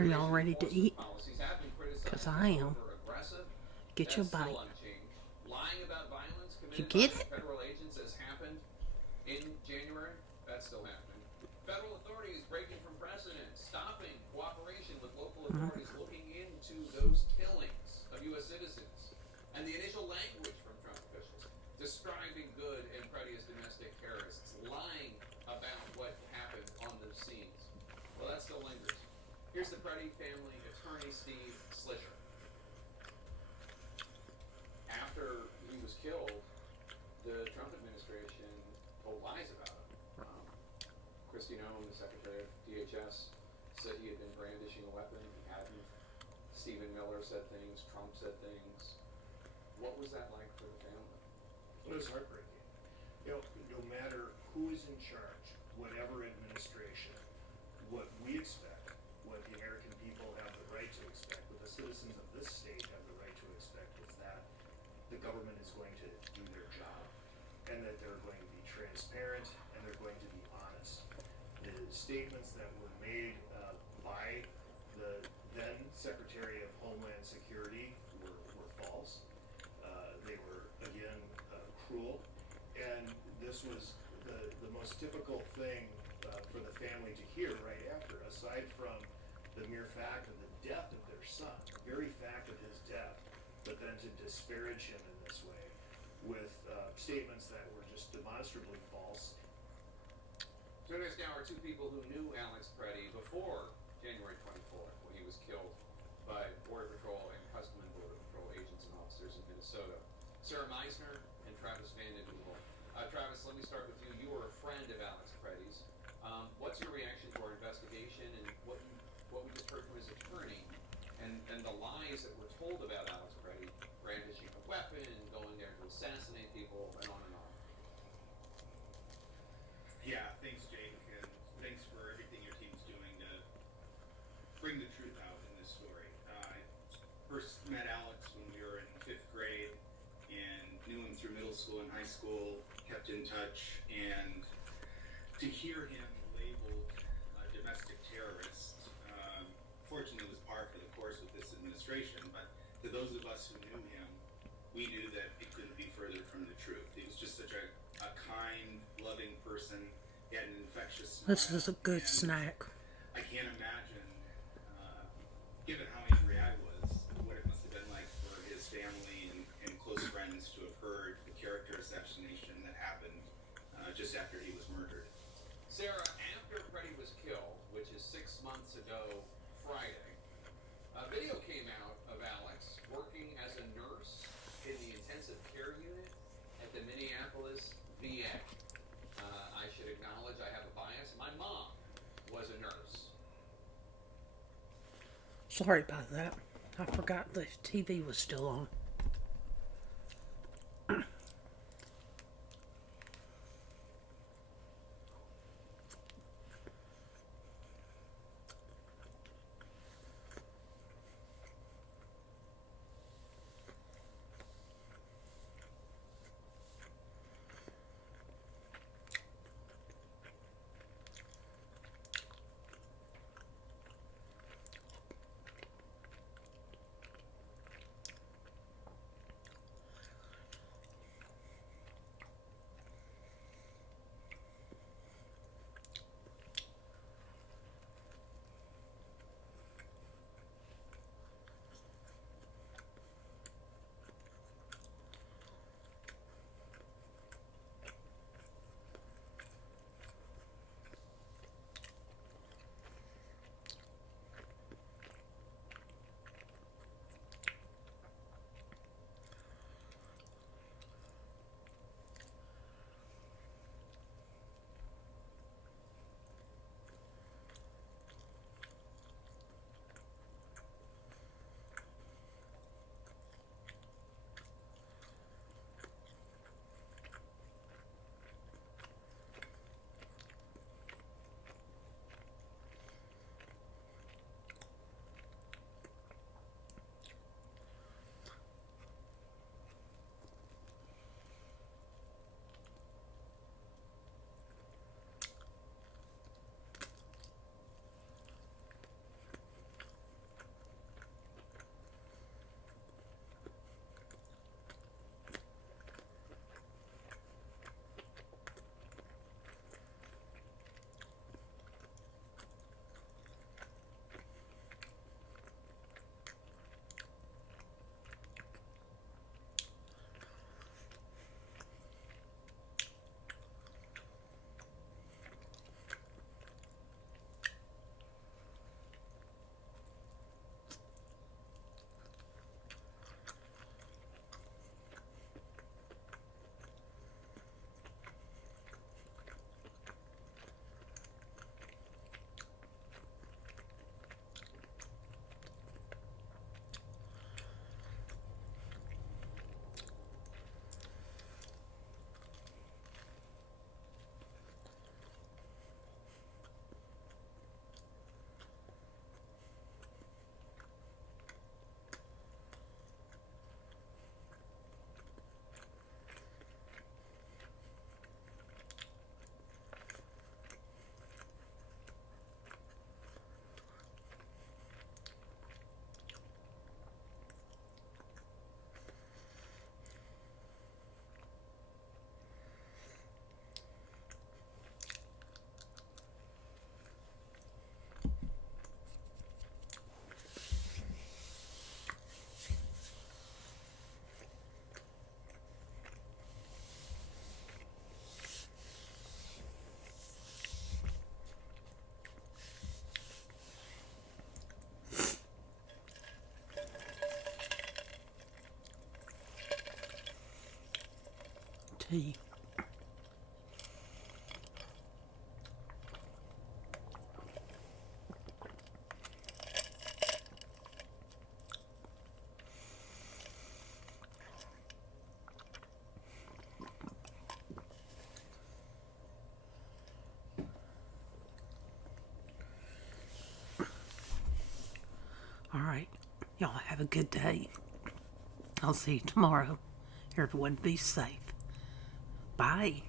Are y'all ready to eat? Because I am. Get your bite. Lying about violence You committed get by it? federal agents as happened in January, that's still happening. Federal authorities breaking from precedent, stopping cooperation with local authorities looking into those killings of U.S. citizens. And the initial language from Trump officials describing Good and Freddie as domestic terrorists, lying about what happened on those scenes. Well, that still lingers. Here's the Freddie family attorney, Steve Slisher. After he was killed, the Trump administration told lies about him. Kristi Noem, the secretary of DHS, said he had been brandishing a weapon. He hadn't. Stephen Miller said things. Trump said things. What was that like for the family? It was heartbreaking. No matter who is in charge, whatever administration, what we expect, what the American people have the right to expect, what the citizens of this state have the right to expect is that the government is going to do their job and that they're going to be transparent and they're going to be honest. The statements that were made by the then Secretary of Homeland Security were false. They were, again, cruel. And this was the most difficult thing for the family to hear right after, aside from the mere fact of the death of their son, the very fact of his death, but then to disparage him in this way with statements that were just demonstrably false. Joining us now are two people who knew Alex Freddie before January 24th, when he was killed by Border Patrol and Customs and Border Patrol agents and officers in Minnesota. Sarah Meisner and Travis Van Den Heuvel. Travis, let me start with you. You were a friend of Alex Freddie's. What's your reaction to our investigation and what we just heard from his attorney and the lies that were told about Alex Freddie brandishing a weapon and going there to assassinate people and on and on? Yeah, thanks, Jake, and thanks for everything your team's doing to bring the truth out in this story. I first met Alex when we were in 5th grade and knew him through middle school and high school, kept in touch, and to hear him labeled a domestic terrorist, fortunately was par for the course with this administration, but to those of us who knew him, we knew that it couldn't be further from the truth. He was just such a kind, loving person. He had an infectious smile. This is a good snack. I can't imagine, given how angry I was, what it must have been like for his family and close friends to have heard the character assassination that happened just after he was murdered. Sarah, after Freddie was killed, which is 6 months ago Friday, a video came out of Alex working as a nurse in the intensive care unit at the Minneapolis VA. I should acknowledge I have a bias. My mom was a nurse. Sorry about that. I forgot the TV was still on. tea. All right. Y'all have a good day. I'll see you tomorrow. Everyone be safe. Bye.